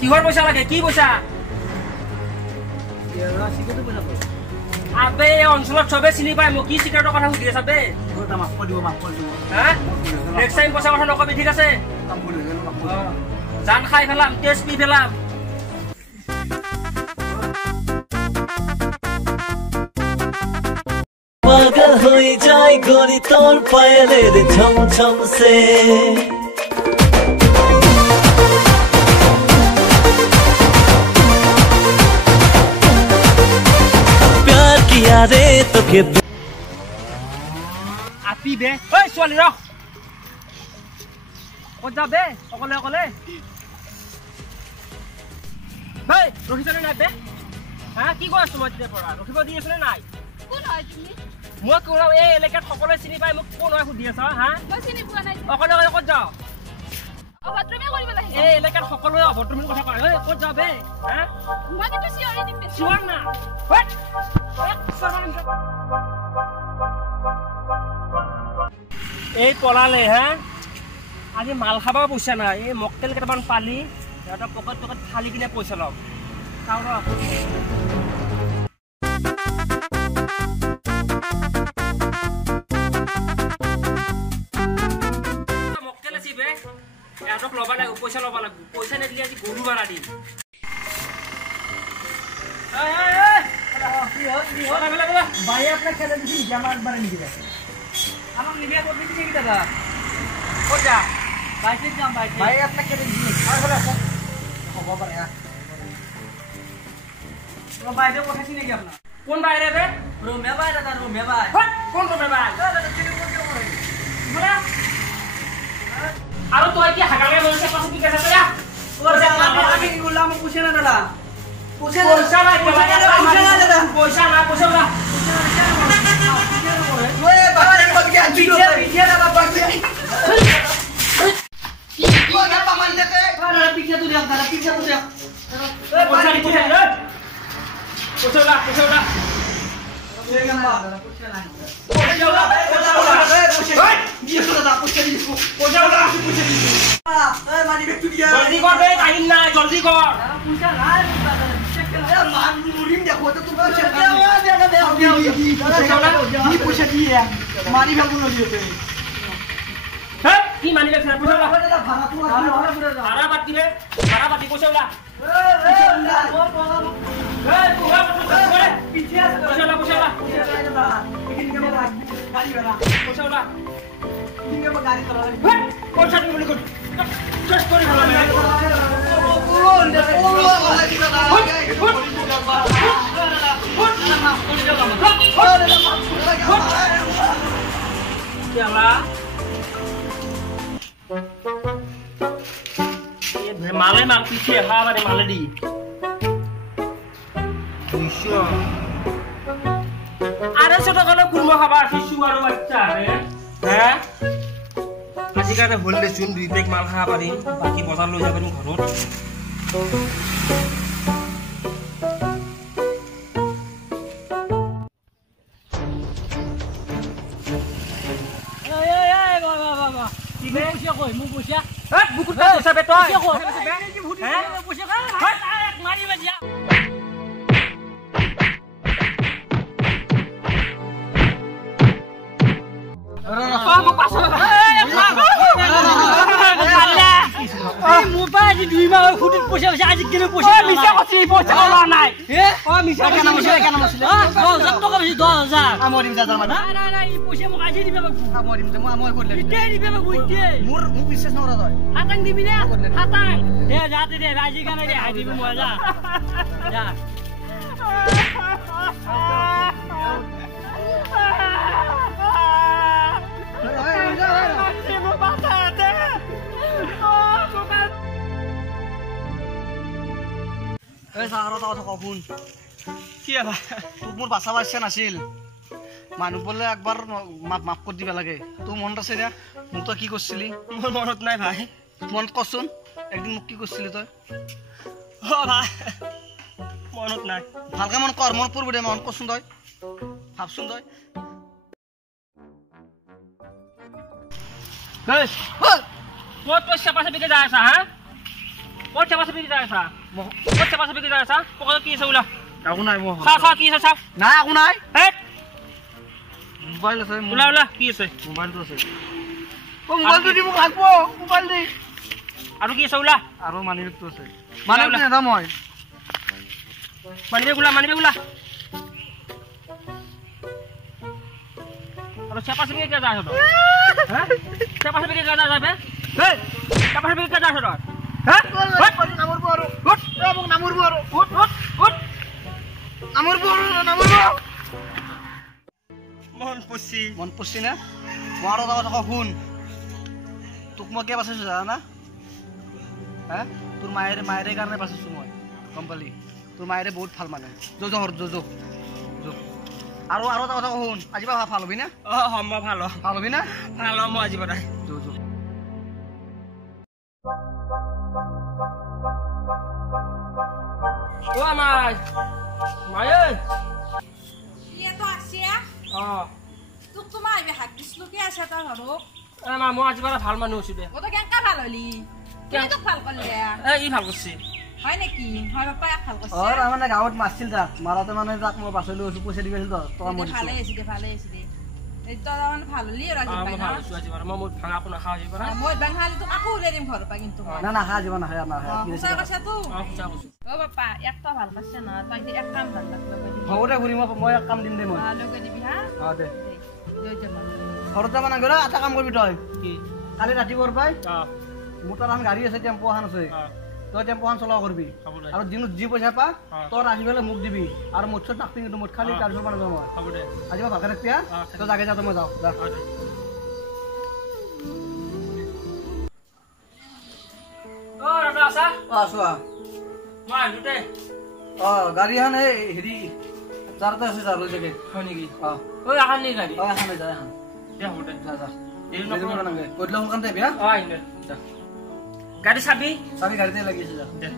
কিহৰ পইচা লাগে কি পইচা আবে এই অঞ্চলত সবে চিনি পায় মোক কি চিগাৰেটৰ কথা সুধি আছা বে নেক্সট টাইম পইচা কথা নকবি ঠিক আছে জান খাই ফেলাম টেষ্ট পি ফেলাম पागल हो जाए गोरी तोर पायले रे छम छम से प्यार किया रे तो के আপি বে ওই সোয়ালি র কত যাবে অকলে অকলে ভাই রহিছনে নাই বে হ্যাঁ কি কইছ মই তে পড়া রখিব দি আছে নাই কোন হয় তুমি মই কোন এই এলাকাত সকলে চিনি পায় মোক কোন হয় সুধি আছা হ্যাঁ মই চিনি পোৱা নাই অকলে অকলে কত যাও অভদ্ৰমে কৰিব লাগে এই এলাকাত সকলোৱে অভদ্ৰমে কথা কয় এই কত যাবে হ্যাঁ মই কিন্তু চিঞৰি দিম চিঞৰ না এই পলালে হ্যাঁ আজি মাল খাবা পইচা নাই এই মকটেল কেটামান পালি এটা পকেট পকেট খালি কিনে পইচা লও চাও ৰ মকটেল আছে বে এটক লবা লাগে পইচা লবা লাগব পইচা নেদিলে আজি গরু মারা দিম ভাই আপনার খেলে দিছি জামার বারে নিয়ে যাবে আমার লিবিয়া করতে দিছি কি দাদা কোটা বাইকে যাম বাইকে ভাই আপনার খেলে দিছি আর হলো হবে পারে তো বাইরে কোথাছি নাকি আপনার কোন বাইরে রে রুমে ভাই দাদা রুমে ভাই কোন রুমে ভাই দাদা চিনি কোন করে বলা আর তো কি হাগালে বলছে পাশে কি কথা তোরা ওর জানা আমি কি বললাম পুছে না দাদা পুছে না পয়সা না পয়সা না ওই বাবা কি আছি পিছে দাদা বাকি কি না পামান দেতে আরে পিছে তো দেখ দাদা পিছে তো দেখ এ পয়সা নি পয়সা রে পয়সা না এই গাম্বা দাদা পয়সা না পয়সা ওই দিয়ে তো দাদা পয়সা দি পয়সা এ মানি বে তুই জলদি কর বে টাইম নাই জলদি কর পয়সা নাই দাদা মান মুরিম দেখো তো তুমি পয়সা দে পয়সা দিয়ে মানি ভাবু নলিতে হ্যাঁ কি মানি বে পয়সা দাদা ভাড়া তো ভাড়া বাতি রে ভাড়া বাতি পয়সা ওলা माले माल पीछे हाँ वाले मालडी আরে ছোট কালে কুরমা খাবা শিশু আর বাচ্চা রে হ্যাঁ আজি কানে হললে চুন দুই পেক মাল খাবা পারি বাকি বজার লৈ যাব পারিম ঘৰত এই চাহৰ কথা শুন কি আবা তোক মোৰ বাচাব ইচ্ছা নাছিল মানুহ বোলে একবাৰ মাফ কৰি দিব লাগে তোৰ মনত আছে না মোক তই কি কৰিছিলি মোৰ মনত নাই ভাই মনত কচোন একদিন মোক কি কৰিছিলি তই ভাই মনত নাই ভালকে মনত কৰ মনত পৰিব দে মনত কচোন তই ভাবচোন তই ক'ত পইচা পাইছা বিকে যাই আছা হা ক'ত পইচা বিকে যাই আছা ক'ত পইচা বিকে যাই আছা পকেটত কি আছে ওলা একো নাই মোৰ চা কি আছে চা নাই একো নাই হেট মোবাইল আছে ওলা কি আছে মোবাইলটো আছে মোবাইলটো দি মোক লাগব মোবাইল দি আৰু কি আছে ওলা আৰু মানি বেগটো আছে মানি বেগ নেদা মই মানি বেগ ওলা আৰু চেপা চেপি কে যাই আছ তই হা চেপা চেপি কে যাই যাবে হে চেপা চেপি কে যাই আছ তই হা নামৰব আৰু উঠ মোক নামৰব আৰু উঠ নামৰব মন পছি না মই আৰু এটা কথা শুন তোক মই কিয় বাচাইছো জানা হা তোৰ মায়েৰে কাৰণে বাচাইছো মই গম পালি তোৰ মায়েৰে বহুত ভাল মানে যো আৰু এটা কথা শুন আজি পৰা ভাল হবি না মই ভাল হবি না ভাল মই আজি পৰা যো ও আমাই মায়ে ইয়ে তো আসিয়া তুক তোমার আইবে হাক দিছলু কি আছে তা হরো মা মই আজি পৰা ভাল মানুহ হৈছো দে ও তো কেনকা ভাল হলি কেন তো ভাল করলে ই ভাল করছি হয় নাকি হয় বাপা ভাল করছে মানে গাঁৱত মাছিল তাক মাৰাতে মানে তাক মই বাছলৈ গৈছো পইচা দি গৈছিল তই মই ভালে আছে দে এই তো মানে ভাল হলি রাজি পাই ভাল হৈছো আজি পৰা মই ভাঙা কোনা খাও আজি পৰা মই বাংহালি তো কাকু উলাই দিম ঘর পা কিন্তু না খা জীবন না খুচা কইছা তো খুচা কৈছো ও বাপা একটা ভাল করছে না তাই এক কাম ভাল লাগলো হ'ব দে ঘূৰি মই এক কাম দিম দে মই লগে দিবি হ্যাঁ দে জয় জয় ঘৰত যাবা না গৰা এটা কাম কৰিবি তই কি কালি ৰাতিপুৱাৰ পাই মোৰ তাৰ গাড়ী আছে টেম্পো এখন আছে তই টেম্পোখন চলাব কৰিবি আৰু দিনত যি পইচা পা তই আহি পেলাই মোক দিবি আৰু মোৰ চত নাকপিং কিন্তু মোৰ খালি তাৰপিছত মানে যাওঁ মই হ'ব দে আজি মই ভালকে ৰাখিয়া তই জাগে যা মই যাওঁ যা ৰাজা আছা আছো মই আহিলো দে গাড়ী এখন এই হেৰি যাৰতে আছে যা লৈ যাগে হয় নেকি আহান নেকি গাড়ী এখন যা এখন দে হ'ব দে যা এই নকৰো গধূলি সোনকালে আহিবি হা আহিলে গাড়ী চাবি চাবি গাড়ীতে লাগি আছে যা দে